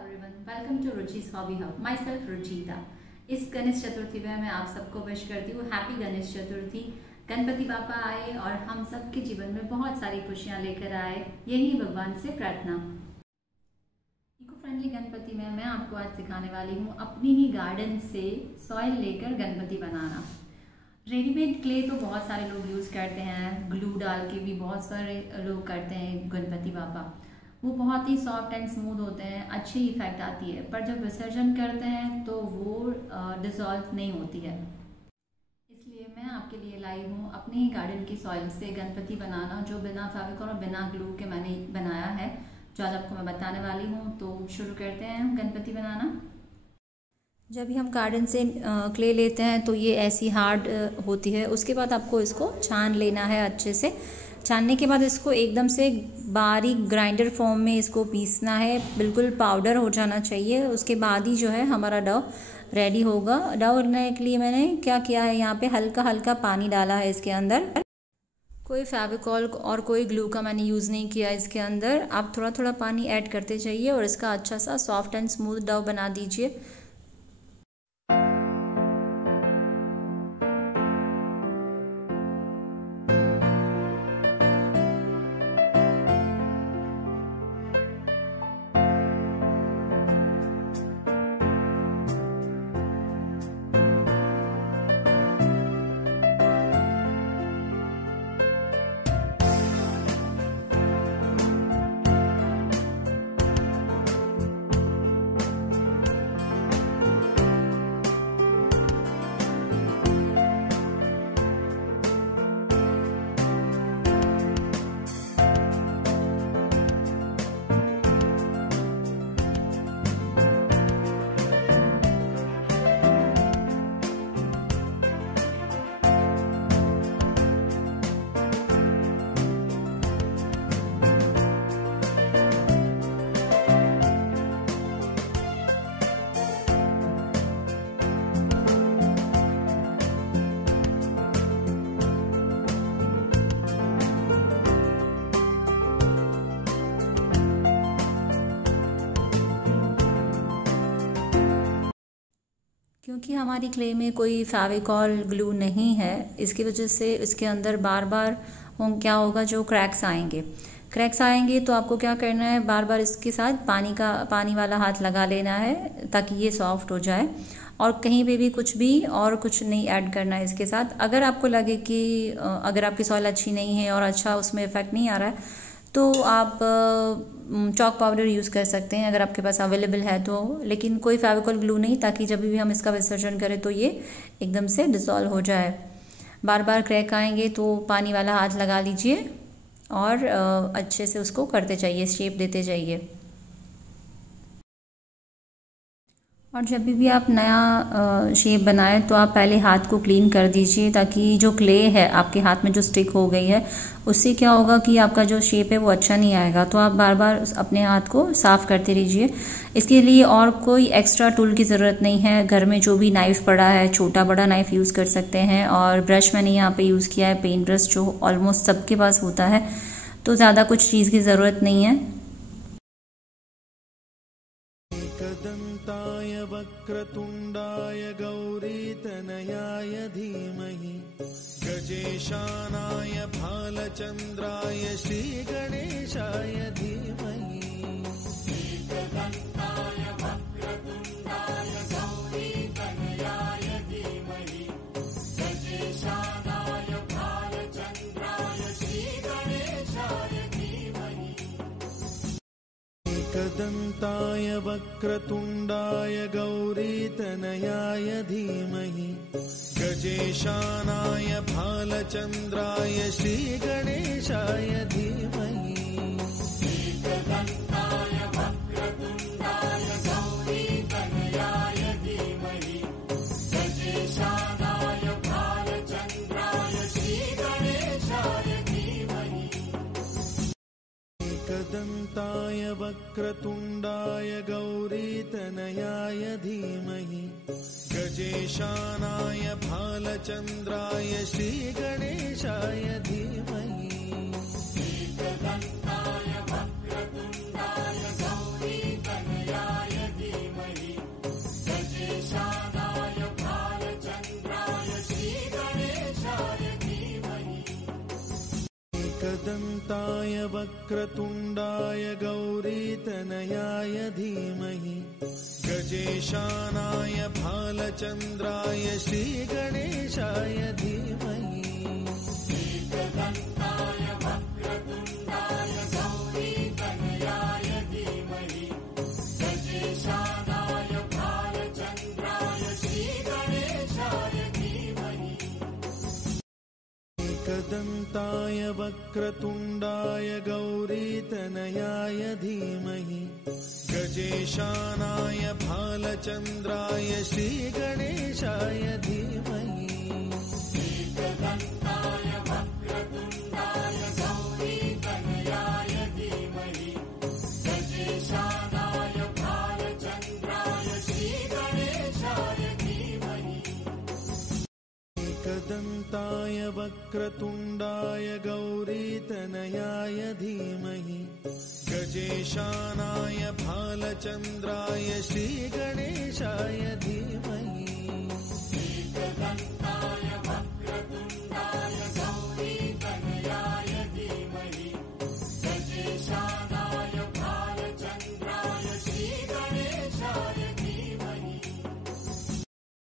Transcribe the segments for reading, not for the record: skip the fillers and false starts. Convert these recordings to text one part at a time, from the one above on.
everyone, welcome to Ruchi's Hobby Hub. Myself Ruchita. इस गणेश चतुर्थी में मैं आप सबको विश करती हूँ हैप्पी गणेश चतुर्थी। गणपति बापा आए और हम सबके जीवन में बहुत सारी खुशियाँ लेकर आए, यही भगवान से प्रार्थना। इको फ्रेंडली गणपति में मैं आपको आज सिखाने वाली हूँ अपनी ही गार्डन से सॉइल लेकर गणपति बनाना। रेडीमेड क्ले तो बहुत सारे लोग यूज़ करते हैं, ग्लू डाल के भी बहुत सारे लोग करते हैं गणपति बापा। वो बहुत ही सॉफ्ट एंड स्मूथ होते हैं, अच्छी इफेक्ट आती है, पर जब विसर्जन करते हैं तो वो डिसॉल्व नहीं होती है। इसलिए मैं आपके लिए लाई हूँ अपने ही गार्डन की सॉइल से गणपति बनाना, जो बिना फेविकॉल और बिना ग्लू के मैंने बनाया है, जो आज आपको मैं बताने वाली हूँ। तो शुरू करते हैं हम गणपति बनाना। जब भी हम गार्डन से क्ले लेते हैं तो ये ऐसी हार्ड होती है। उसके बाद आपको इसको छान लेना है अच्छे से। छानने के बाद इसको एकदम से बारीक ग्राइंडर फॉर्म में इसको पीसना है, बिल्कुल पाउडर हो जाना चाहिए। उसके बाद ही जो है हमारा डो रेडी होगा। डो बनाने के लिए मैंने क्या किया है, यहाँ पे हल्का हल्का पानी डाला है इसके अंदर। कोई फेविकॉल और कोई ग्लू का मैंने यूज़ नहीं किया इसके अंदर। आप थोड़ा थोड़ा पानी ऐड करते जाइए और इसका अच्छा सा सॉफ्ट एंड स्मूथ डो बना दीजिए। क्योंकि हमारी क्ले में कोई फेविकॉल ग्लू नहीं है, इसकी वजह से इसके अंदर बार बार क्या होगा, जो क्रैक्स आएंगे तो आपको क्या करना है, बार बार इसके साथ पानी वाला हाथ लगा लेना है ताकि ये सॉफ्ट हो जाए। और कहीं पे भी कुछ नहीं ऐड करना है इसके साथ। अगर आपको लगे कि अगर आपकी सॉइल अच्छी नहीं है और अच्छा उसमें इफेक्ट नहीं आ रहा है तो आप चॉक पाउडर यूज़ कर सकते हैं, अगर आपके पास अवेलेबल है तो। लेकिन कोई फेविकॉल ग्लू नहीं, ताकि जब भी हम इसका विसर्जन करें तो ये एकदम से डिसॉल्व हो जाए। बार बार क्रैक आएंगे तो पानी वाला हाथ लगा लीजिए और अच्छे से उसको करते जाइए, शेप देते जाइए। और जब भी आप नया शेप बनाएं तो आप पहले हाथ को क्लीन कर दीजिए, ताकि जो क्ले है आपके हाथ में जो स्टिक हो गई है उससे क्या होगा कि आपका जो शेप है वो अच्छा नहीं आएगा। तो आप बार बार अपने हाथ को साफ करते रहिए। इसके लिए और कोई एक्स्ट्रा टूल की ज़रूरत नहीं है। घर में जो भी नाइफ़ पड़ा है, छोटा बड़ा नाइफ़ यूज़ कर सकते हैं। और ब्रश मैंने यहाँ पे यूज़ किया है, पेंट ब्रश, जो ऑलमोस्ट सबके पास होता है, तो ज़्यादा कुछ चीज़ की ज़रूरत नहीं है। एकदन्ताय वक्रतुण्डाय गौरीतनयाय धीमहि गजेशानाय भालचन्द्राय श्रीगणेशाय धीमहि। एकदन्ताय वक्रतुण्डाय गौरीतनयाय धीमहि गजेशानाय भालचन्द्राय श्रीगणेशाय धीमहि। एकदन्ताय वक्रतुण्डाय गौरीतनयाय धीमहि गजेशानाय भालचन्द्राय श्रीगणेशाय धीमहि। एकदन्ताय वक्रतुण्डाय गौरीतनयाय धीमहि गजेशानाय भालचन्द्राय श्रीगणेशाय धीमहि। एकदन्ताय वक्रतुण्डाय गौरीतनयाय धीमहि गजेशानाय भालचन्द्राय श्रीगणेशाय धीमहि। एकदन्ताय वक्रतुण्डाय गौरीतनयाय एकदन्ताय वक्रतुण्डाय गौरीतनयाय धीमहि गजेशानाय भालचन्द्राय श्रीगणेशाय धीमहि एकदन्ताय वक्रतुण्डाय गौरीतनयाय धीमहि गजेशानाय भालचन्द्राय श्रीगणेशाय धीमहि एकदन्ताय वक्रतुण्डाय गौरीतनयाय धीमहि गजेशानाय भालचन्द्राय श्रीगणेशाय धीमहि एकदन्ताय वक्रतुण्डाय गौरीतनयाय धीमहि गजेशानाय भालचन्द्राय श्रीगणेशाय धीमहि एकदन्ताय वक्रतुण्डाय गौरीतनयाय धीमहि गजेशानाय भालचन्द्राय श्रीगणेशाय धीमहि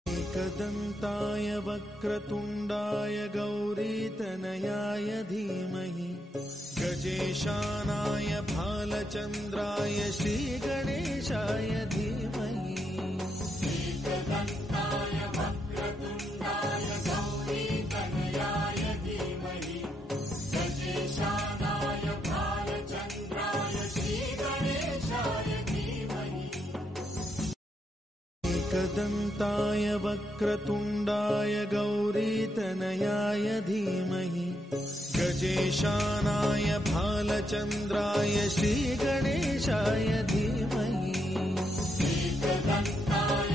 एकदन्ताय वक्रतुण्डाय गौरीतनयाय धीमहि गजेशानाय भालचन्द्राय श्रीगणेशाय धीमहि एकदन्ताय वक्रतुण्डाय गौरीतनयाय धीमहि गजेशानाय भालचन्द्राय श्रीगणेशाय धीमहि एकदन्ताय वक्रतुण्डाय गौरीतनयाय धीमहि गजेशानाय भालचन्द्राय श्रीगणेशाय धीमहि एकदन्ताय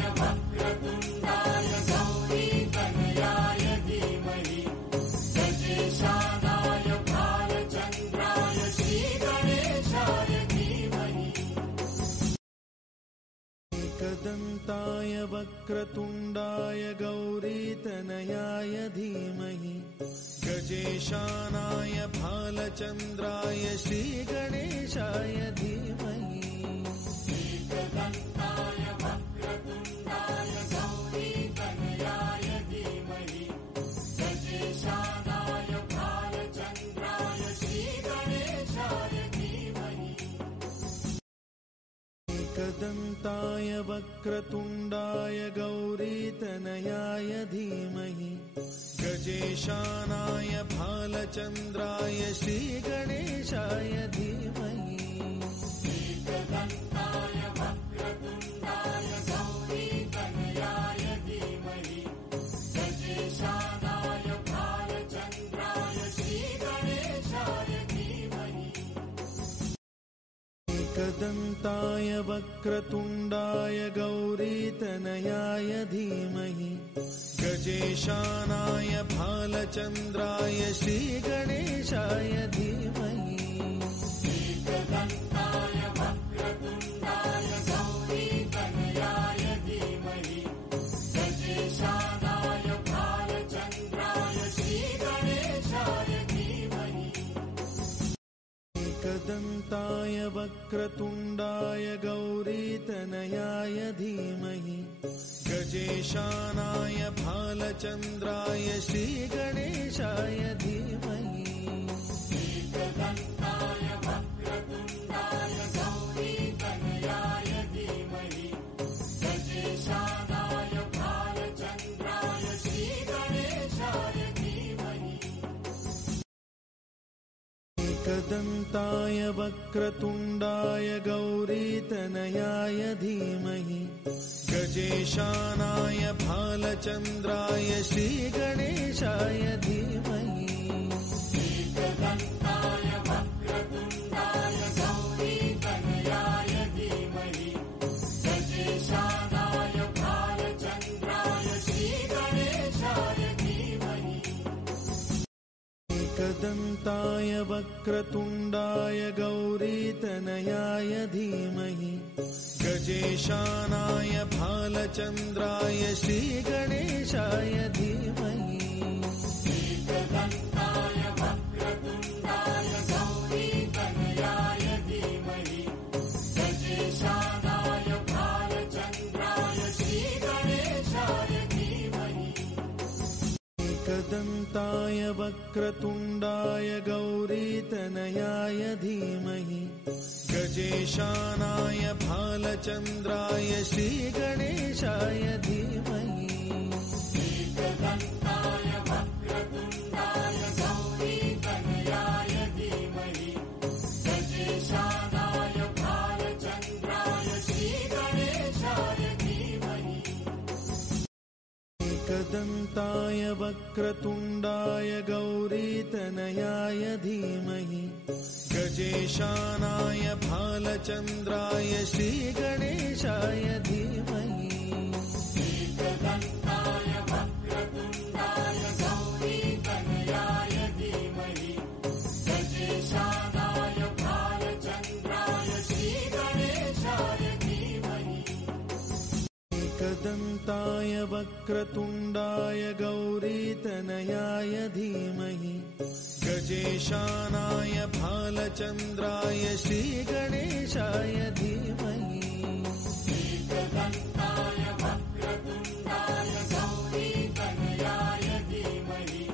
वक्रतुण्डाय गौरीतनयाय धीमहि गजेशानाय भालचन्द्राय श्रीगणेशाय धीमहि एकदन्ताय वक्रतुण्डाय गौरीतनयाय धीमहि गजेशानाय भालचन्द्राय श्रीगणेशाय धीमहि एकदन्ताय वक्रतुण्डाय गौरीतनयाय धीमहि गजेशानाय भालचन्द्राय श्रीगणेशाय धीमहि एकदन्ताय वक्रतुण्डाय गौरीतनयाय धीमहि गजेशानाय भालचन्द्राय श्रीगणेशाय धीमहि एकदन्ताय वक्रतुण्डाय गौरीतनयाय धीमहि गजेशानाय भालचन्द्राय श्रीगणेशाय धीमहि एकदन्ताय वक्रतुण्डाय गौरीतनयाय धीमहि गजेशानाय भालचन्द्राय श्रीगणेशाय धीमहि एकदन्ताय वक्रतुण्डाय गौरीतनयाय धीमहि गजेशानाय भालचन्द्राय श्रीगणेशाय धीमहि एकदन्ताय वक्रतुण्डाय गौरीतनयाय धीमहि गजेशानाय भालचन्द्राय श्रीगणेशाय धीमहि एकदन्ताय वक्रतुण्डाय गौरीतनयाय धीमहि गजेशानाय भालचन्द्राय श्रीगणेशाय धीमहि एकदन्ताय वक्रतुण्डाय गौरीतनयाय धीमहि गजेशानाय भालचन्द्राय श्रीगणेशाय धीमहि एकदन्ताय वक्रतुण्डाय गौरीतनयाय धीमहि गजेशानाय भालचन्द्राय श्रीगणेशाय धीमहि एकदन्ताय वक्रतुण्डाय गौरीतनयाय धीमहि गजेशानाय भालचन्द्राय श्रीगणेशाय धीमहि एकदन्ताय वक्रतुण्डाय गौरीतनयाय धीमहि गजेशानाय भालचन्द्राय श्रीगणेशाय धीमहि एकदन्ताय वक्रतुण्डाय वक्रतुण्डाय गौरीतनयाय धीमहि गजेशानाय भालचन्द्राय श्रीगणेशाय धीमहि एकदन्ताय वक्रतुण्डाय गौरीतनयाय धीमहि गजेशानाय भालचन्द्राय श्रीगणेशाय धीमहि एकदन्ताय वक्रतुण्डाय गौरीतनयाय धीमहि गजेशानाय भालचन्द्राय श्रीगणेशाय धीमहि एकदन्ताय वक्रतुण्डाय गौरीतनयाय धीमहि गजेशानाय भालचन्द्राय श्रीगणेशाय धीमहि एकदन्ताय वक्रतुण्डाय गौरीतनयाय धीमहि गजेशानाय भालचन्द्राय श्रीगणेशाय धीमहि एकदन्ताय वक्रतुण्डाय गौरीतनयाय धीमहि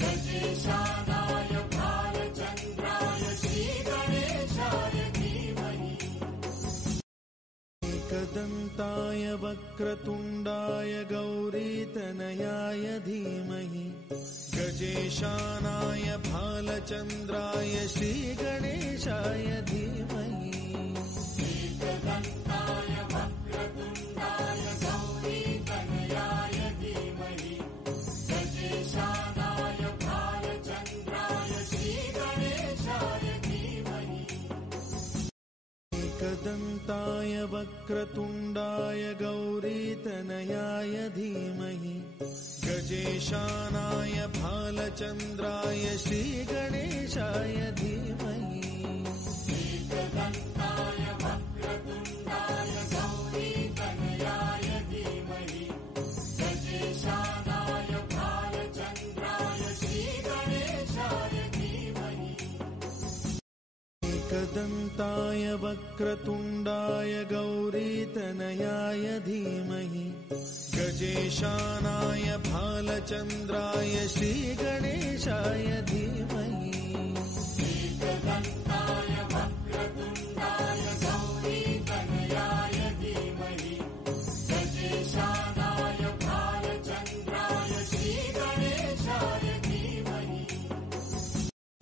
गजेशानाय भालचन्द्राय श्रीगणेशाय धीमहि एकदन्ताय वक्रतुण्डाय गौरीतनयाय धीमहि गजेशानाय भालचन्द्राय श्रीगणेशाय धीमहि एकदन्ताय वक्रतुण्डाय गौरीतनयाय धीमहि गजेशानाय भालचन्द्राय श्रीगणेशाय धीमहि एकदन्ताय वक्रतुण्डाय गौरीतनयाय धीमहि गजेशानाय भालचन्द्राय श्रीगणेशाय धीमहि एकदन्ताय वक्रतुण्डाय गौरीतनयाय धीमहि गजेशानाय भालचन्द्राय श्रीगणेशाय धीमहि एकदन्ताय वक्रतुण्डाय गौरीतनयाय धीमहि गजेशानाय भालचन्द्राय श्रीगणेशाय धीमहि एकदन्ताय वक्रतुण्डाय गौरीतनयाय धीमहि गजेशानाय भालचन्द्राय श्रीगणेशाय धीमहि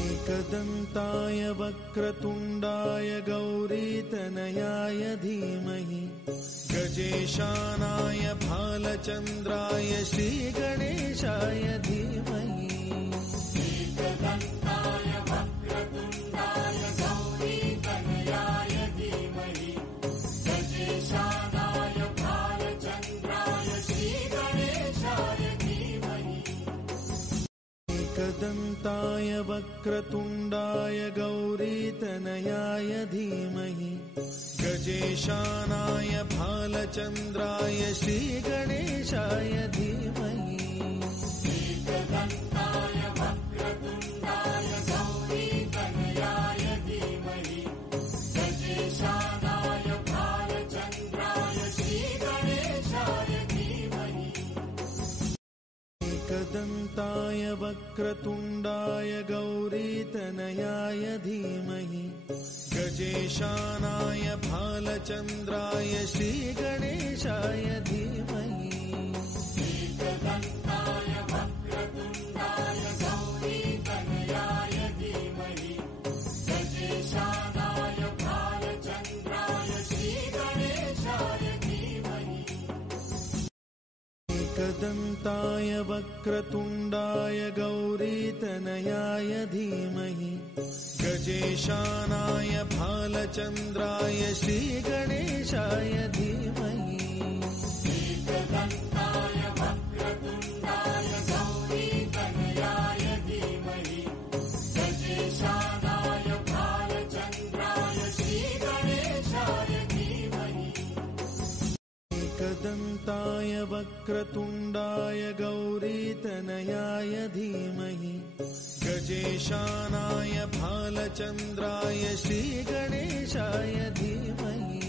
एकदन्ताय वक्रतुण्डाय गौरीतनयाय धीमहि गजेशानाय भालचन्द्राय श्रीगणेशाय धीमहि एकदन्ताय वक्रतुण्डाय गौरीतनयाय धीमहि गजेशानाय भालचन्द्राय श्रीगणेशाय धीमहि एकदन्ताय वक्रतुण्डाय गौरीतनयाय धीमहि गजेशानाय भालचन्द्राय श्रीगणेशाय धीमहि एकदन्ताय वक्रतुण्डाय गौरीतनयाय धीमहि गजेशानाय भालचन्द्राय श्रीगणेशाय धीमहि एकदन्ताय वक्रतुण्डाय गौरीतनयाय धीमहि गजेशानाय भालचन्द्राय श्रीगणेशाय धीमहि एकदन्ताय वक्रतुण्डाय गौरीतनयाय धीमहि गजेशानाय भालचन्द्राय श्रीगणेशाय धीमहि एकदन्ताय वक्रतुण्डाय गौरीतनयाय धीमहि गजेशानाय भालचन्द्राय श्रीगणेशाय धीमहि एकदन्ताय वक्रतुण्डाय गौरीतनयाय धीमहि गजेशानाय भालचन्द्राय श्रीगणेशाय धीमहि एकदन्ताय वक्रतुण्डाय गौरीतनयाय धीमहि गजेशानाय भालचन्द्राय श्रीगणेशाय धीमहि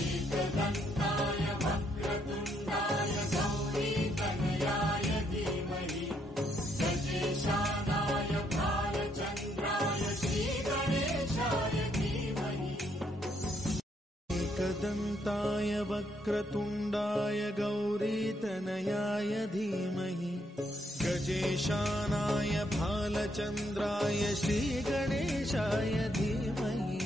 एकदन्ताय वक्रतुण्डाय गौरीतनयाय धीमहि गजेशानाय एकदन्ताय वक्रतुण्डाय गौरीतनयाय धीमहि गजेशानाय भालचन्द्राय श्रीगणेशाय धीमहि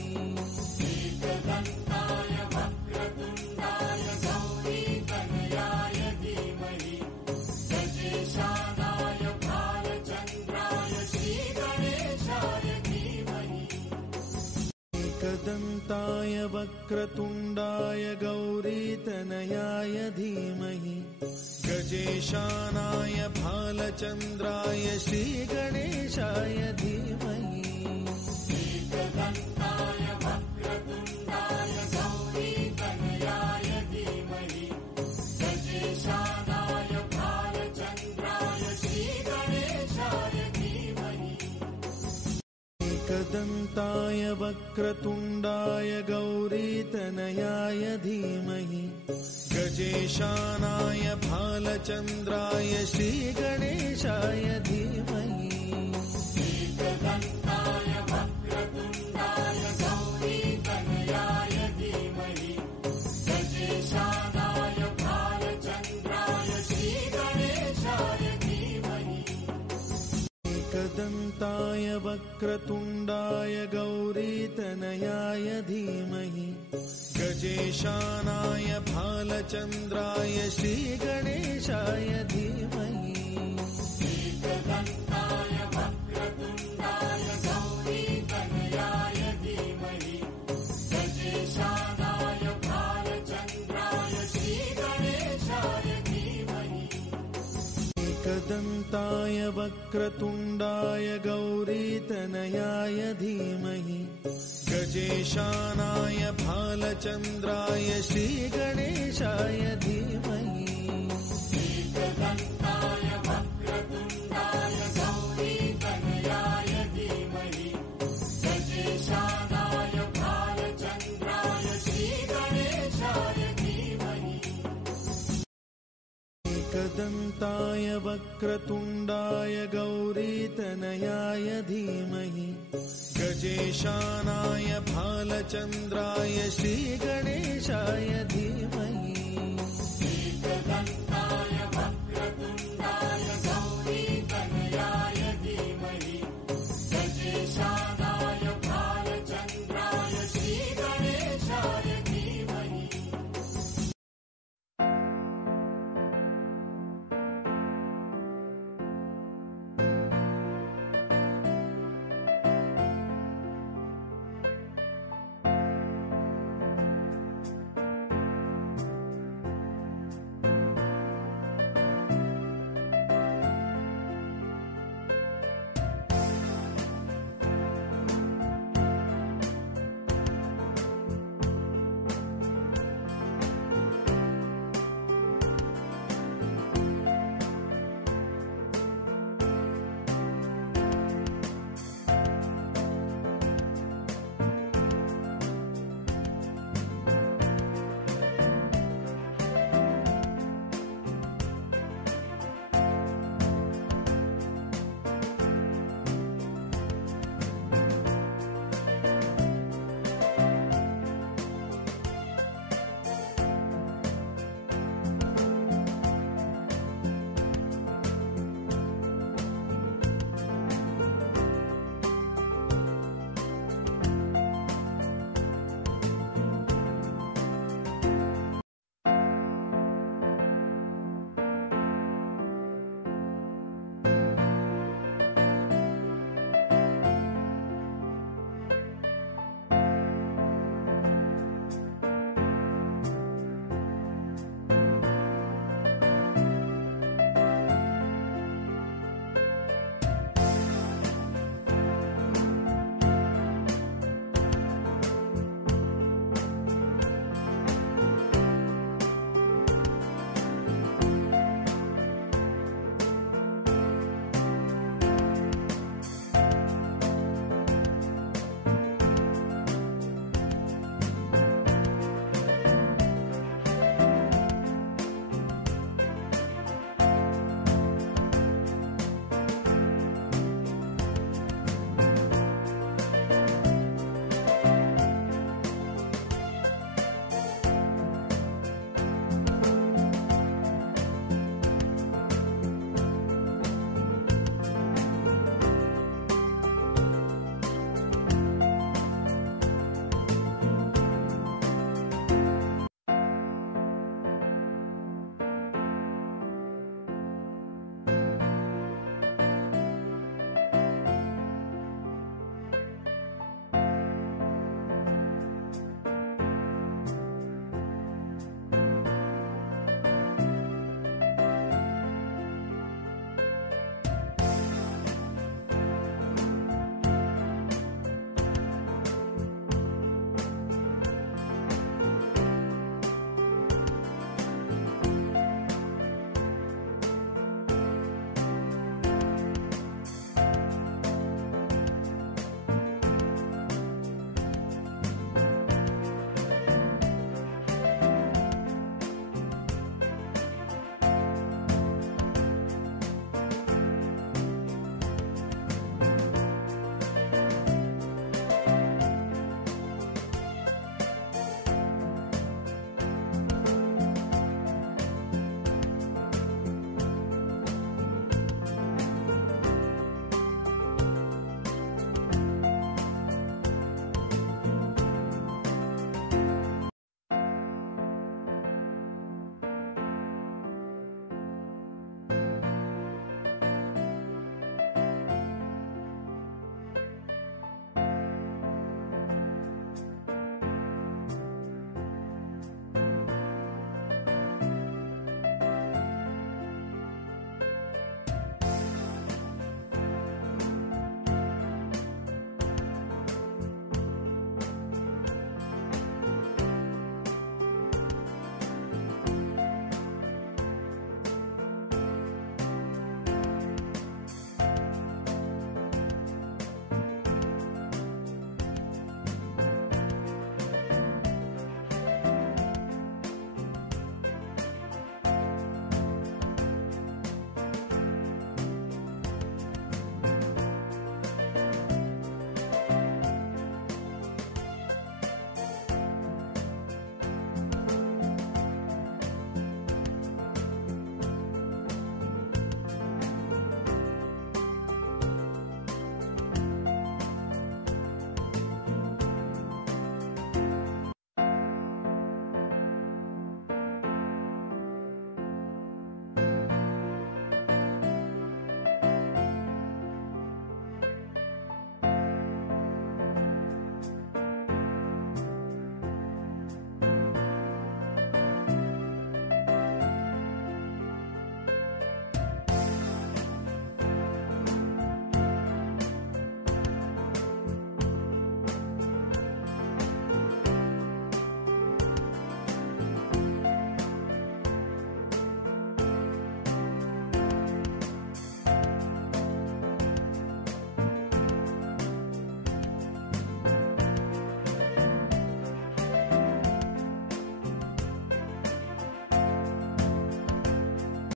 एकदन्ताय वक्रतुण्डाय गौरीतनयाय धीमहि गजेशानाय भालचन्द्राय श्रीगणेशाय धीमहि एकदन्ताय वक्रतुण्डाय गौरीतनयाय धीमहि गजेशानाय भालचन्द्राय श्रीगणेशाय धीमहि एकदन्ताय वक्रतुण्डाय गौरीतनयाय धीमहि गजेशानाय भालचन्द्राय श्रीगणेशाय धीमहि एकदन्ताय वक्रतुण्डाय गौरीतनयाय धीमहि गजेशानाय भालचन्द्राय श्रीगणेशाय धीमहि एकदन्ताय वक्रतुण्डाय गौरीतनयाय धीमहि गजेशानाय भालचन्द्राय श्रीगणेशाय धीमहि एकदन्ताय वक्रतुण्डाय गौरीतनयाय धीमहि गजेशानाय भालचन्द्राय श्रीगणेशाय धीमहि एकदन्ताय वक्रतुण्डाय गौरीतनयाय धीमहि गजेशानाय भालचन्द्राय श्रीगणेशाय धीमहि एकदन्ताय वक्रतुण्डाय गौरीतनयाय धीमहि गजेशानाय भालचन्द्राय श्रीगणेशाय धीमहि एकदन्ताय वक्रतुण्डाय गौरीतनयाय धीमहि गजेशानाय भालचन्द्राय श्रीगणेशाय धीमहि एकदन्ताय वक्रतुण्डाय गौरीतनयाय धीमहि गजेशानाय भालचन्द्राय श्रीगणेशाय